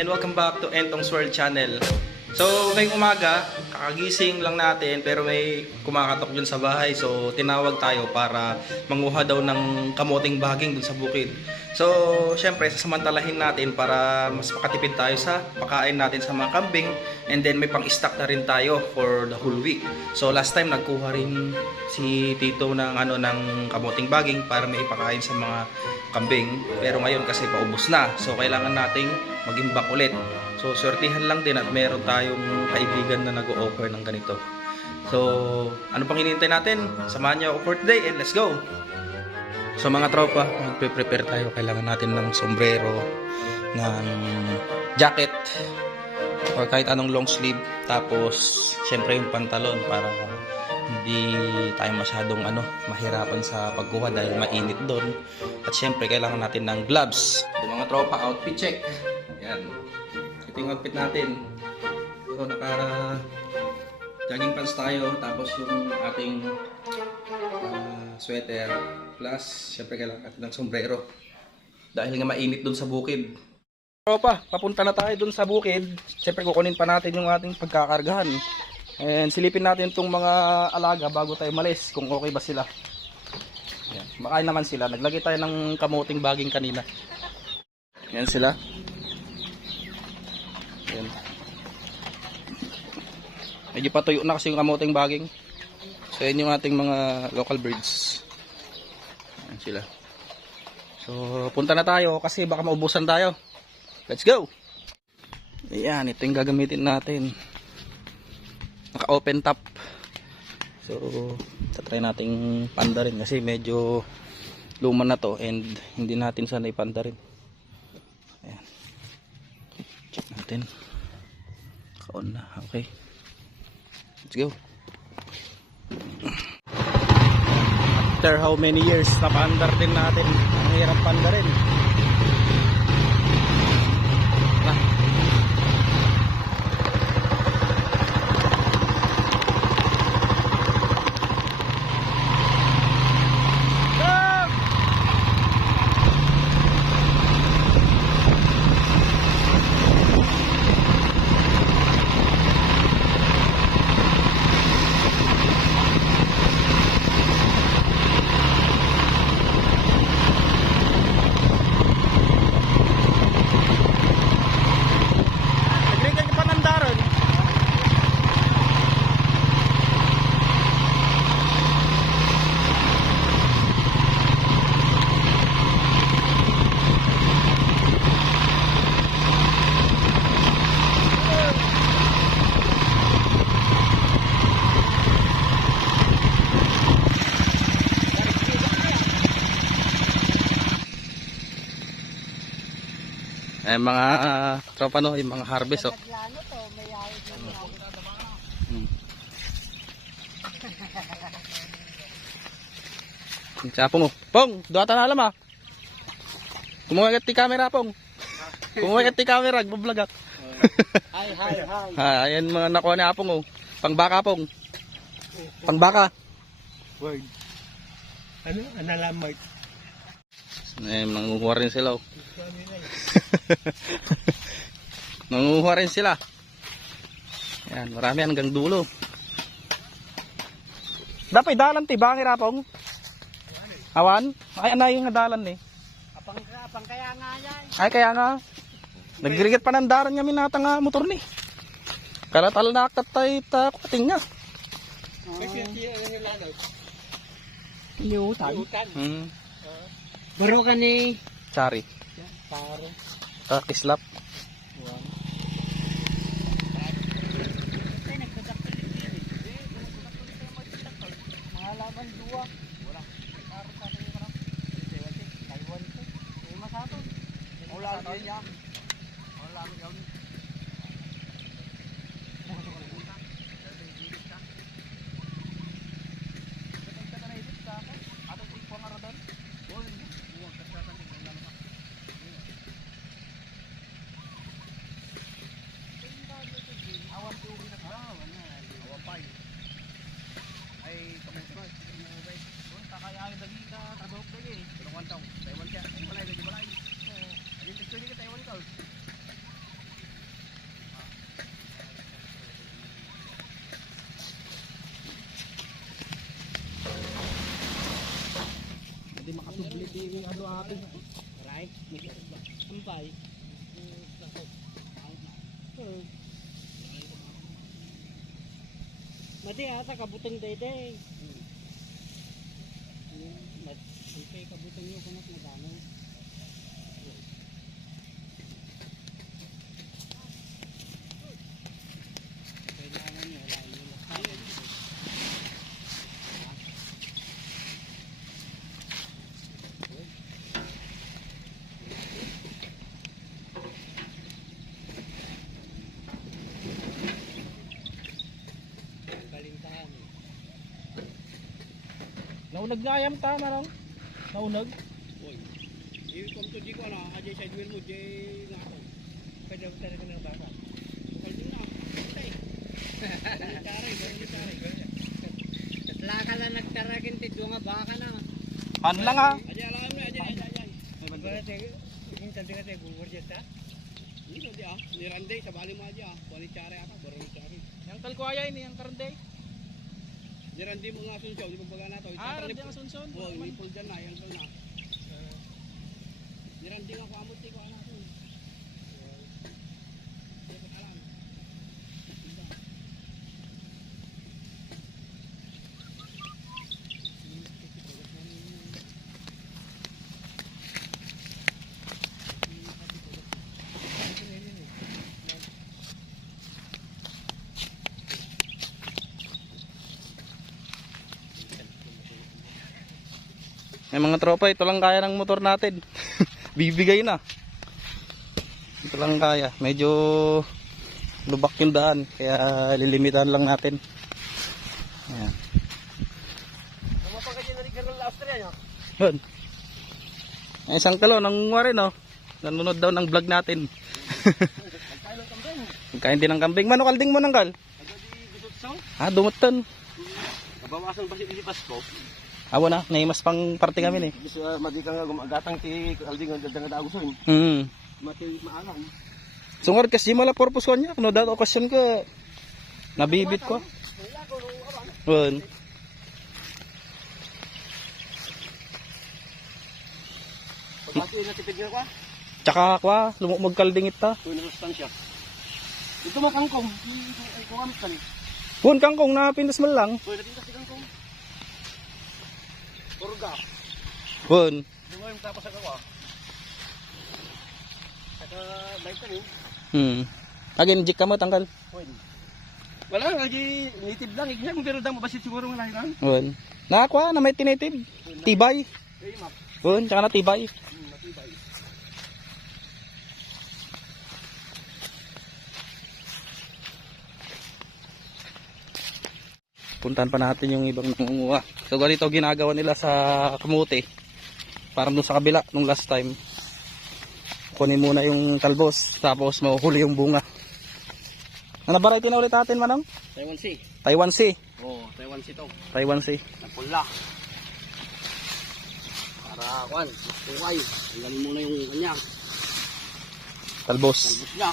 and welcome back to Entong's World Channel. So, ngayong umaga, kakagising lang natin pero may kumakatok dyan sa bahay. So, tinawag tayo para manguha daw ng kamoting baging dun sa bukid. So, syempre, sasamantalahin natin para mas makatipid tayo sa pakain natin sa mga kambing. And then, may pang-stock na rin tayo for the whole week. So, last time, nagkuha rin si Tito ng, ano, ng kamoting baging para may ipakain sa mga kambing. Pero ngayon kasi paubos na. So, kailangan nating mag-imbak ulit. So, swertihan lang din at meron tayong kaibigan na nag-o-offer ng ganito. So, ano pang hinihintay natin? Samahan niyo ako for today and let's go! So mga tropa, magpe-prepare tayo. Kailangan natin ng sombrero, ng jacket, or kahit anong long sleeve. Tapos, syempre yung pantalon para hindi tayo masyadong ano, mahirapan sa pagkuha dahil mainit doon. At syempre, kailangan natin ng gloves. So, mga tropa, outfit check. Yan. Ito yung outfit natin. So, naka jogging pants tayo. Tapos yung ating ah, sweater. Plus, syempre kailangan natin ng sombrero. Dahil nga mainit doon sa bukid. Tropa, papunta na tayo doon sa bukid. Syempre kukunin pa natin yung ating pagkakargahan. And silipin natin itong mga alaga bago tayo malis kung okay ba sila. Yan. Makain naman sila. Naglagay tayo ng kamuting baging kanina. Yan sila. Yan. Medyo patuyo na kasi yung kamuting baging. So yan yung ating mga local birds. Yan sila. So punta na tayo kasi baka maubusan tayo. Let's go! Ayan, ito yung gagamitin natin. Naka-open top. So, tatry nating panda rin kasi medyo luma na to and hindi natin sana ipanda rin. Ayan. Check natin. Naka-on na. Okay. Let's go. After how many years napandar din natin. Ang hirap panda rin. Ah. Go! Nagrigan ka pa ng daron. Eh mga ah, tropa no, yung mga harvest oh. Hmm. Ang Sapong oh. Pong, duwata na alam ah. Kumuha ti camera pong. Kumuha ti camera, gbablog ak. Hi, hi, hi. Ha, ayan mga nakuha ni Apong oh. Pangbaka pong. Pangbaka. Word. Ano? Analamite. Eh, nanguha rin sila oh. nanguha rin sila. Ayan, marami hanggang dulo. Dapat dalan ti bangir apong. Awan? Ay anay nga dalan ni. Apang, apang kaya nga yan. Ay kaya nga. Nagrigat pa ng daran nga minata nga motor ni. Kalatal na katay ta kating nga. Kasi siya yung lanot. Inuutan. Utan. Hmm. Baro ka ni Sorry. Paro. Laban dua. Wala. Eh, masaton. Wala din niya. Wala din niya. Awan ko rin na. Awan na. Awan pa ay kamusta ba? Doon takaya ay dagi ka tadok dagi. Tulungan taw. Taiwan ka. Taiwan ay dagi balay. Oh, ay picture ni Taiwan ka. Ano atin. Right? Sampay. Hmm. Mati ata kabutang dede. Mat, sampai kabutang nyo kumat na gano'n. Naunag na ayam ta marong. Naunag. Uy. Ikom to di ko na, aja side wheel mo, jay nga ako. Pwede ako talaga ng baka. Bukal din na. Tay. Taray, taray, taray. Tatla ka lang nagtaragin, tidyo nga baka na. Han lang ha. Aja alam na, aja, aja, aja. Bagay tayo, yung tanti ka tayo, gumur dyan ta. Hindi ko di ah, ni Randay, sa bali mo aja ah. Wali tsare ata, barang tsare. Yang kal ko ayay ni yang karende. Randay mo nga sunsaw, di ba baga na to? Ah, randi ang sunsun. Oo, may pull dyan na, yan ko na. Ni Randay nga ko amot, di ko anak ko. Hindi ko alam. May tropa, ito lang kaya ng motor natin. Bibigay na. Ito lang kaya. Medyo lubak yung daan. Kaya lilimitan lang natin. Ayan. Yun. Ay, isang kalo, nangunga rin oh. Nanonood daw ng vlog natin. Kain din ng kambing. Mano kalding mo ng kal? Ah, dumutton. Nabawasan ba si Ilipas ko? Awa na, naimas pang parte kami ni. Gusto uh, madi ka nga gumagatang ti Alding ang dadang dagusoy. Hmm. Mati maalam. Sungar kasi mala purpose ko niya. Kano dato okasyon ka. Nabibit ko. Yun. Pagkati na tipid nga kwa. Tsaka kwa, lumumog kalding ita. Tuloy na sustansya. Ito mo kangkong. Ay kuwamit ka ni. Hun kang kung napindas mo lang. Tuloy na Turga. Hun. Dungoy mo tapos sa kawa. Saka bike ka ni. Hmm. Again, jik ka mo tanggal. Pwede. Wala di native lang. Ignya kung pero damo basit siguro nga lahiran. Hun. Nakakwa na may tinitib. Tibay. Hun, tsaka na tibay. Hmm, Puntahan pa natin yung ibang nangunguha. So ganito ginagawa nila sa kamuti. Parang doon sa kabila nung last time. Kunin muna yung talbos tapos mahuhuli yung bunga. Ano variety na ulit natin manang? Taiwan Sea. Taiwan Sea. Oo, Taiwan Sea to. Taiwan Sea. Nagpula. Para kwan, tuway. Tanggalin muna yung kanya. Talbos. Talbos niya.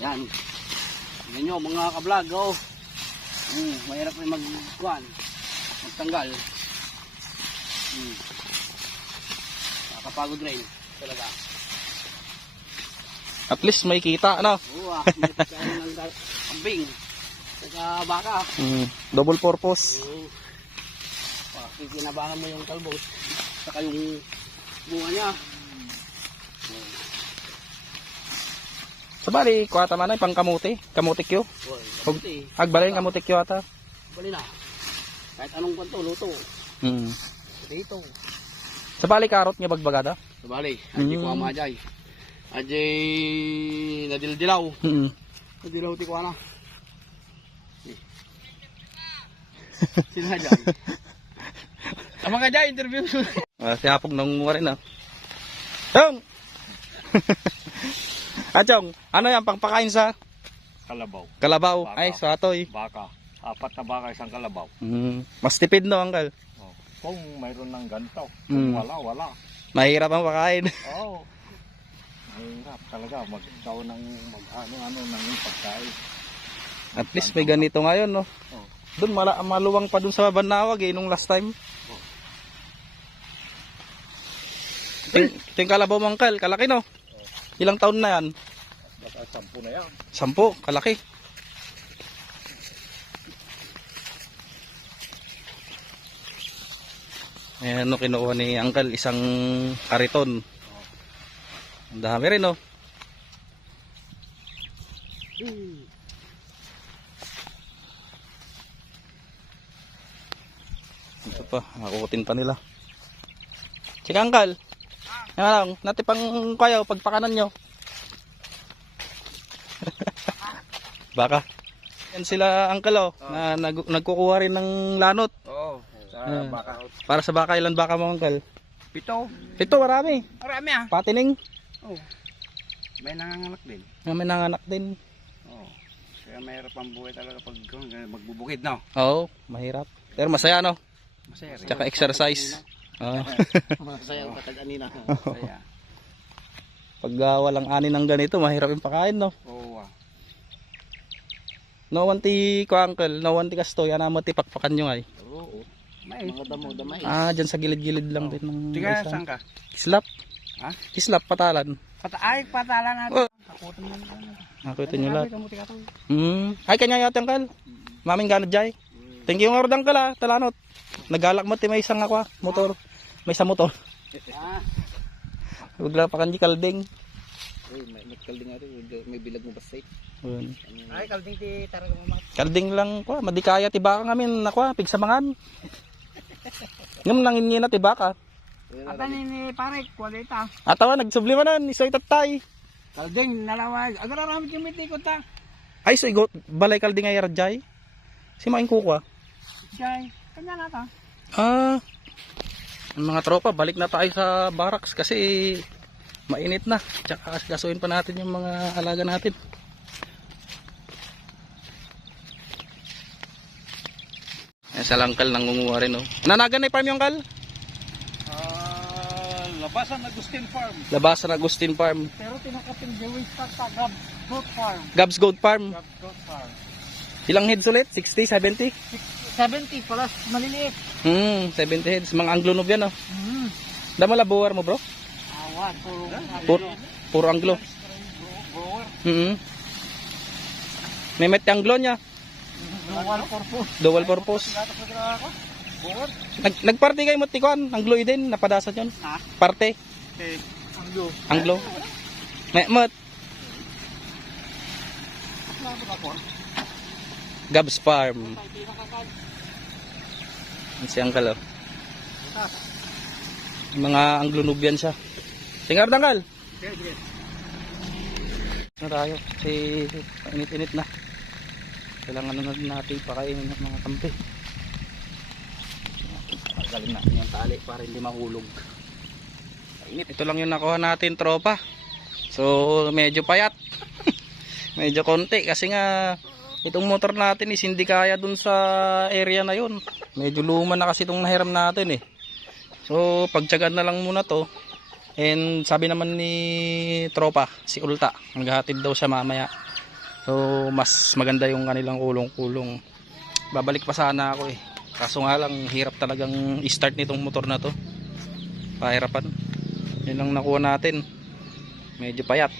Yan. Tingnan nyo mga kablog, oh. Hmm, mahirap rin mag kwan. Magtanggal. Hmm. Nakakapagod rin. Talaga. At least may kita ano. Oo ah, may ng kambing. Saka baka. Mm, double purpose. Oo. Ah, kikinabangan mo yung talbos. Saka yung bunga niya. Sa bali, kuha tama na pang kamuti. Kamuti kyo. Kamuti. Agbalay yung kamuti kyo ata. Bali na. Kahit anong kwanto, luto. Mm. Dito. Sa bali, karot nga bagbagada. Sabali, aji Mm. ko ama ajay. Ajay nadildilaw. Mm. Nadilaw ti ko ana. Eh. Sino ajay? Ama ka ajay, interview. Ah, si Hapog nangunguha rin ah. Chong! ah, Chong, ano yan, pangpakain sa Kalabaw. kalabaw? Baka. Ay, sa atoy. Baka. Apat na baka isang kalabaw. Mm. Mas tipid no, Uncle. Oh. Kung mayroon ng ganito. Mm. Kung wala, wala. Mahirap ang pakain. Oo. Oh. Mahirap talaga. Magkaroon ng mag, ano, ano, ng pagkain. At least may ganito ngayon, no? Oh. Doon, mala maluwang pa doon sa Banawag eh, nung last time. Ting, ting kalabaw mo, Uncle. Kalaki, no? Ilang taon na yan? Baka sampu na yan. Sampo. Kalaki. Ayan, no, kinuha ni Uncle isang kariton. Ang dami rin, no? Ito pa, nakukutin pa nila. Sige, Uncle. Yan lang, natipang kayo, pagpakanan nyo. Baka. Yan sila, Uncle, oh, na nag, nagkukuha rin ng lanot. Oo. Sa Ah. baka. Para sa baka, ilan baka mo, Uncle? Pito. Ito, marami. Marami ah. Patining. Oo. May nanganganak din. Na may nanganak din. Oo. Kaya mahirap ang buhay talaga pag magbubukid, no? Oo, mahirap. Pero masaya, no? Masaya rin. Tsaka exercise. Oo. Masaya ang katag-anina. Masaya. Pag ah, walang ani ng ganito, mahirap yung pakain, no? Oo ah. No one ti ko uncle, no one ti kasto, yan mo ti pakpakan nyo ay. Oo. May. Mga damo, damay. Ah, dyan sa gilid-gilid lang din ng Tiga, saan ka? Kislap. Ha? Kislap, patalan. Pata ay, patala natin. Oh. Takutin mo na. Nakita nyo lahat. Hmm. Ay, kanya yata uncle. Maming ganod jay. Thank you uncle ah, talanot. Nagalak mo ti may isang ako ah, motor. May isang motor. Ah. Wagla pa kanji kalding. Uy, may nagkalding nga rin. May bilag mo ba sa Yun. Ay, kalding ti taraga mo mat. Kalding lang ko, madikaya tibaka kami nakwa, pigsamangan. Ngam nang inina tibaka. Ata ni ni pare, kwalita. Atawa nagsublimanan, isoy tatay. Kalding, nalawag. Agara ramit yung miti ko ta. Ay, so igot, balay kalding ay radjay. Si maing kukwa. Jay, kanya na ta. Ah, mga tropa, balik na tayo sa barracks kasi mainit na. Tsaka gasuin pa natin yung mga alaga natin. Yan sa langkal nangunguha rin, oh. Nanagan na farm yung kal? Ah, labasan Agustin Farm. Labasan Agustin Farm. Pero tinakapin Star sa Gab Goat Farm. Gabs Goat Farm. Gab Goat Farm. Ilang heads ulit? 60, 70? 70 plus maliliit. Hmm, 70 heads. Mga Anglo yan, oh. Hmm. Dama labuwar mo, bro? Awan, puro Puro, puro Anglo. grower. Hmm. May met Anglo niya. Dual purpose. Dual purpose. Nag, nagparty kayo mo tikuan, Anglo din, napadasan yun. Ha? Parte, Okay. Anglo. Anglo. May ako. Gabs Farm. Si Uncle, oh. Mga Anglo Nubian siya. Tingar dangal. Okay, sige. Ano tayo? Init-init na. Kailangan na natin pakainin ng mga kampi. Galing natin yung tali para hindi mahulog. Init. Ito lang yung nakuha natin tropa. So medyo payat. medyo konti kasi nga itong motor natin is hindi kaya dun sa area na yun. Medyo luma na kasi itong nahiram natin eh. So pagtsagaan na lang muna to. And sabi naman ni tropa, si Ulta, maghahatid daw siya mamaya. So mas maganda yung kanilang kulong-kulong. Babalik pa sana ako eh. Kaso nga lang hirap talagang i-start nitong motor na to. Pahirapan. Yun lang nakuha natin. Medyo payat.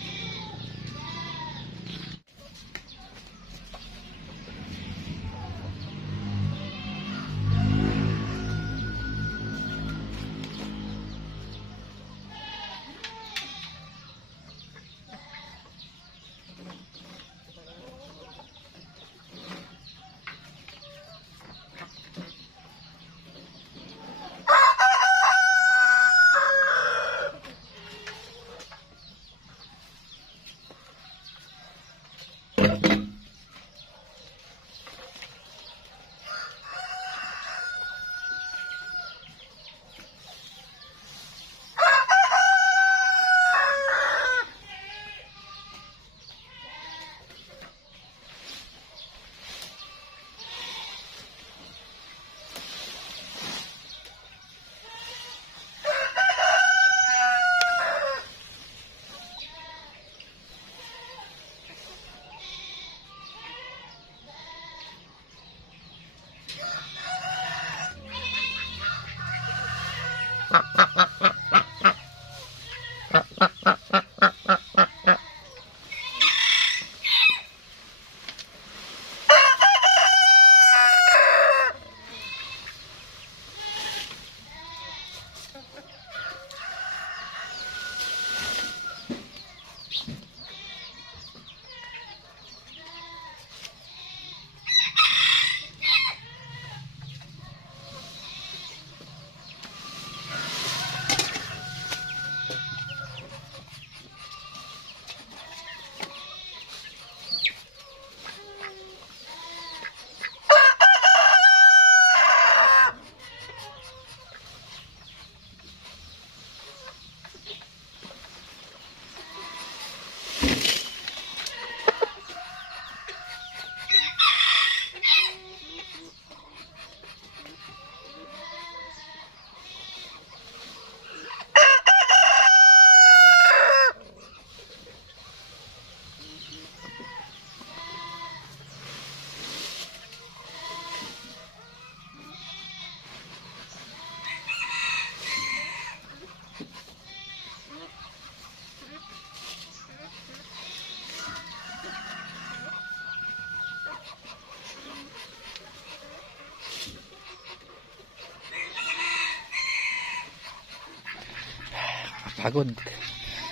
Pagod.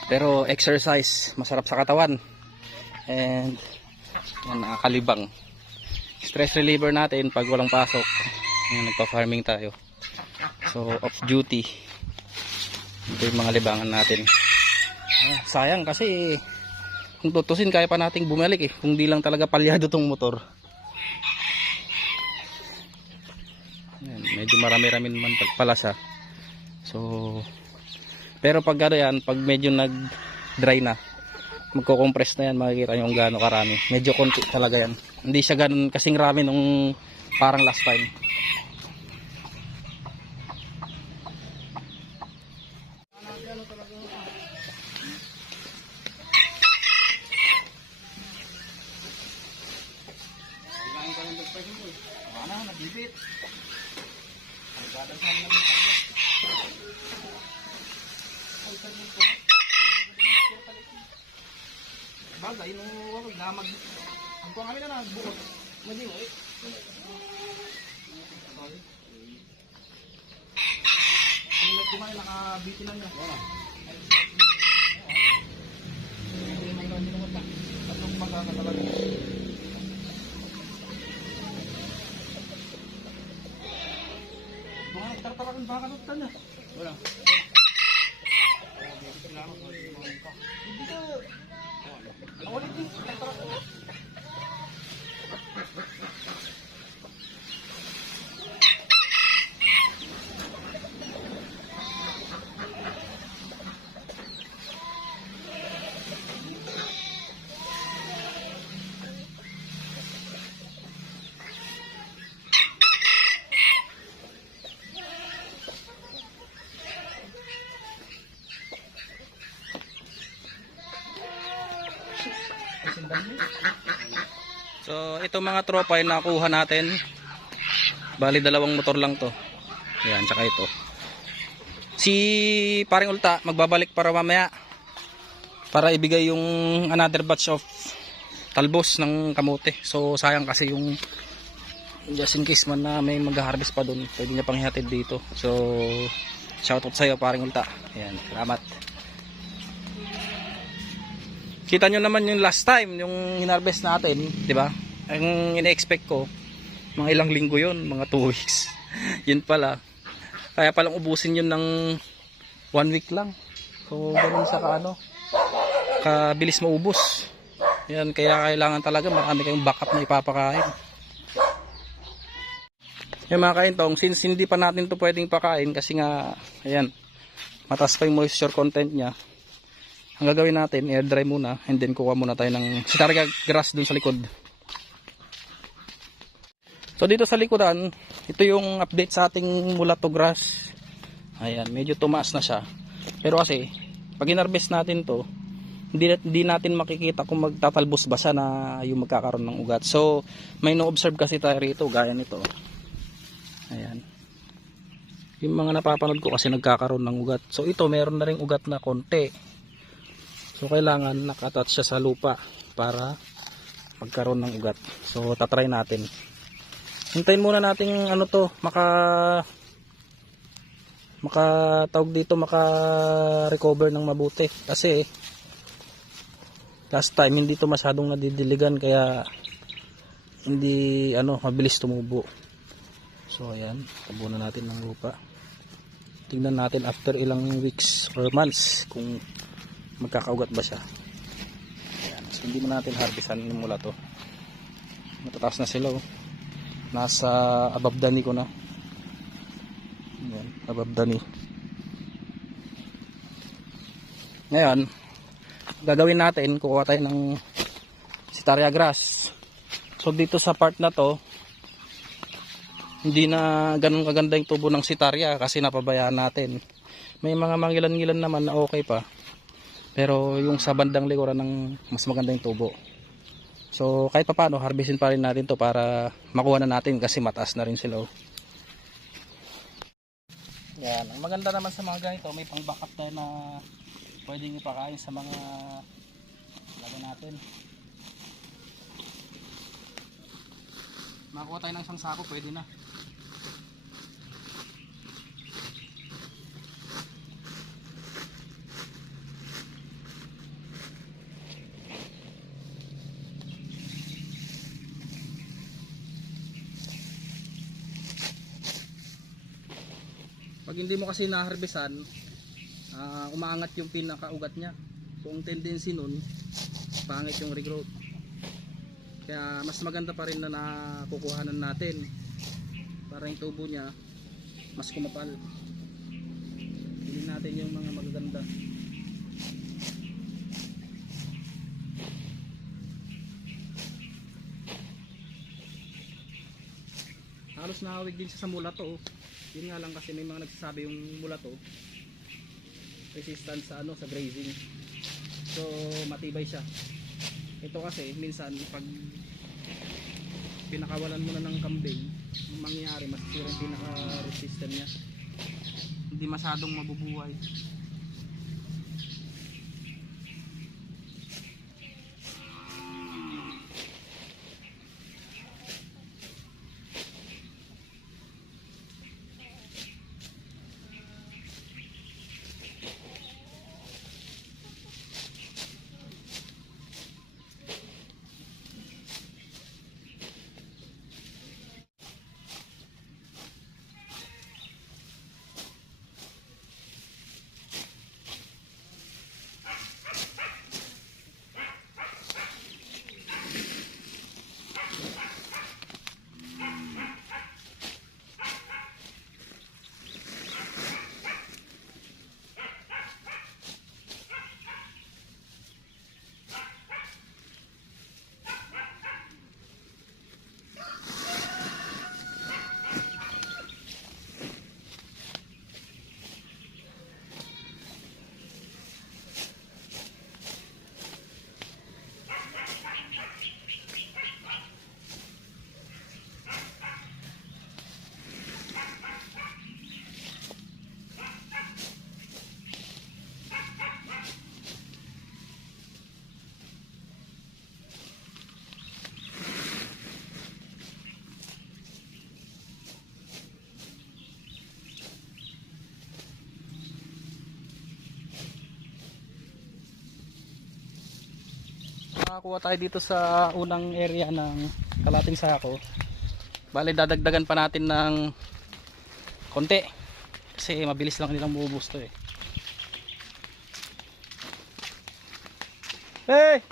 Pero exercise, masarap sa katawan. And yan, nakakalibang. Stress reliever natin pag walang pasok. Yan, nagpa-farming tayo. So, off duty. Ito yung mga libangan natin. Ah, sayang kasi kung tutusin kaya pa nating bumalik eh. Kung di lang talaga palyado tong motor. Yan, medyo marami-rami naman pagpalasa. So, pero pag ano yan, pag medyo nag-dry na, magko-compress na yan, makikita nyo kung gaano karami. Medyo konti talaga yan. Hindi siya ganun kasing rami nung parang last time. Bagay, nung wag na mag... Ang kuha kami na nagbuot. Madi mo eh. Ang nagkumain, nakabiti na niya. Wala. May hindi naman na. Tatlong magkaka talaga. Mga tartarakan baka nutan niya. Wala. Hindi ka Ulit din. So, ito mga tropa yung nakuha natin. Bali, dalawang motor lang to. Ayan, tsaka ito. Si paring ulta, magbabalik para mamaya. Para ibigay yung another batch of talbos ng kamote. So, sayang kasi yung just in case man na may mag-harvest pa doon, pwede niya pang ihatid dito. So, shoutout sa'yo paring ulta. Ayan, salamat. Kita nyo naman yung last time, yung hinarvest natin, di ba? Ang ina-expect ko, mga ilang linggo yon mga 2 weeks. yun pala. Kaya palang ubusin yun ng 1 week lang. So, ganun sa kaano, kabilis maubos. Yan, kaya kailangan talaga marami kayong backup na ipapakain. Yung mga kaintong, since hindi pa natin to pwedeng pakain kasi nga, ayan, mataas pa yung moisture content niya, ang gagawin natin, air dry muna and then kuha muna tayo ng sitarga grass dun sa likod. So dito sa likuran, ito yung update sa ating mulato grass. Ayan, medyo tumaas na siya. Pero kasi, pag inarbest natin to, hindi, hindi natin makikita kung magtatalbos ba siya na yung magkakaroon ng ugat. So, may no-observe kasi tayo rito, gaya nito. Ayan. Yung mga napapanood ko kasi nagkakaroon ng ugat. So, ito meron na ring ugat na konti. So kailangan nakatouch siya sa lupa para magkaroon ng ugat. So tatry natin. Hintayin muna natin ano to, maka maka tawag dito maka recover ng mabuti kasi Last time hindi to masyadong nadidiligan kaya hindi ano mabilis tumubo. So ayan, tabunan natin ng lupa. Tingnan natin after ilang weeks or months kung magkakaugat ba siya. Ayan, so hindi mo natin harvestan mula to. Matataas na sila oh. Nasa above dani ko na. Ayan, above dani. Ngayon, gagawin natin, kukuha tayo ng sitaria grass. So dito sa part na to, hindi na ganun kaganda yung tubo ng sitaria kasi napabayaan natin. May mga mangilan-ngilan naman na okay pa. Pero yung sa bandang likuran ng mas maganda yung tubo. So kahit pa paano, harvestin pa rin natin to para makuha na natin kasi mataas na rin sila. oh. Yan, ang maganda naman sa mga ganito, may pang backup tayo na pwedeng ipakain sa mga lagay natin. Makakuha tayo ng isang sako, pwede na. Hindi mo kasi naharbesan, ah, umaangat yung pinakaugat niya. So ang tendency nun, pangit yung regrowth. Kaya mas maganda pa rin na nakukuhanan natin para yung tubo niya mas kumapal. Hindi natin yung mga magaganda. Halos nahawig din siya sa mula to. oh. Yun nga lang kasi may mga nagsasabi yung mula to resistant sa ano sa grazing. So matibay siya. Ito kasi minsan pag pinakawalan mo na ng kambing, ang mangyayari masisira yung pinaka-resistant niya. Hindi masyadong mabubuhay. Nakakuha tayo dito sa unang area ng kalating sako. Bale dadagdagan pa natin ng konti. Kasi mabilis lang nilang buubos to eh. Hey!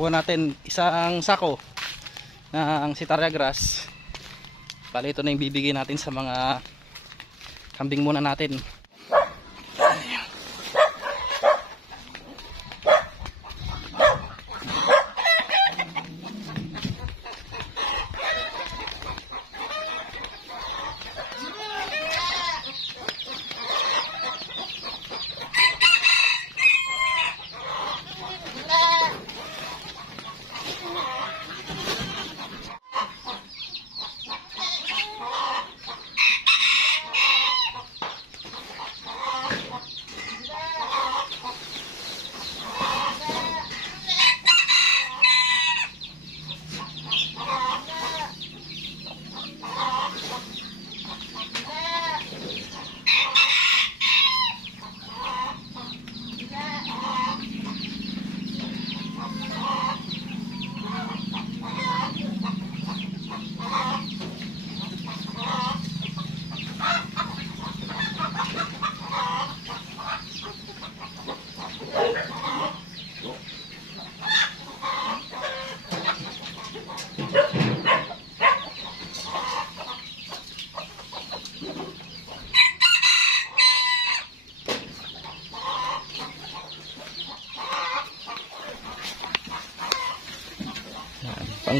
Nakakuha natin isang sako ng sitarya grass. Bali ito na yung bibigay natin sa mga kambing muna natin.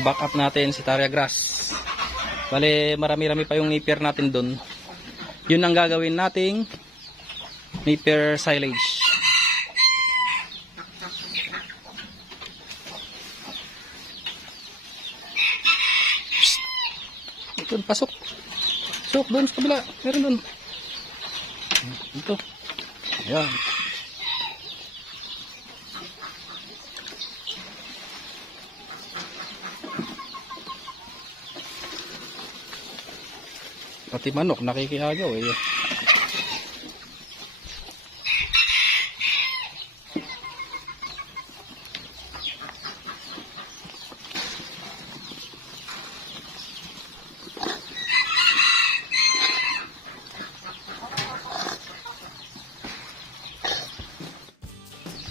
Pang backup natin si Tarya Grass. Bale, marami-rami pa yung napier natin doon. Yun ang gagawin nating napier silage. Ito, pasok. Pasok doon sa kabila. Meron doon. Ito. Ayan. Pati manok nakikiagaw eh.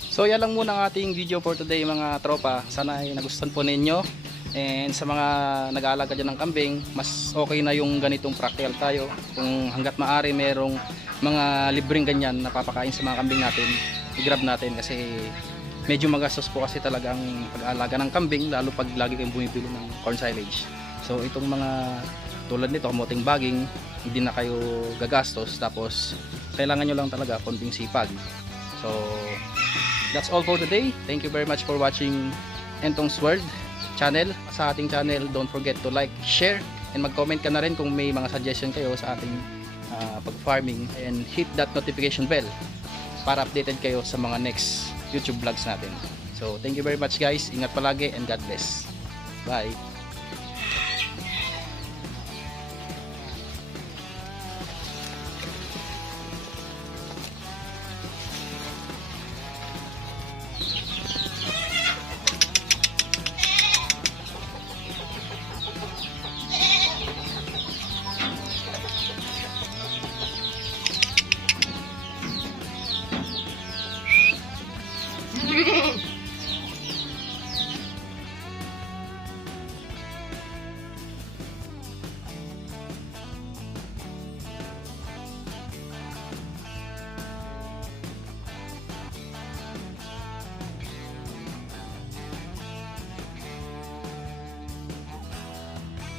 So yan lang muna ang ating video for today mga tropa. Sana ay nagustuhan po ninyo. And sa mga nag-aalaga dyan ng kambing, mas okay na yung ganitong practical tayo. Kung hanggat maaari merong mga libreng ganyan na papakain sa mga kambing natin, i-grab natin kasi medyo magastos po kasi talaga ang pag-aalaga ng kambing lalo pag lagi kayong bumibili ng corn silage. So itong mga tulad nito, kamuting baging, hindi na kayo gagastos tapos kailangan nyo lang talaga konting sipag. So that's all for today. Thank you very much for watching Entong's World channel. Sa ating channel, don't forget to like, share, and mag-comment ka na rin kung may mga suggestion kayo sa ating ah, pag-farming and hit that notification bell para updated kayo sa mga next YouTube vlogs natin. So, thank you very much guys. Ingat palagi and God bless. Bye.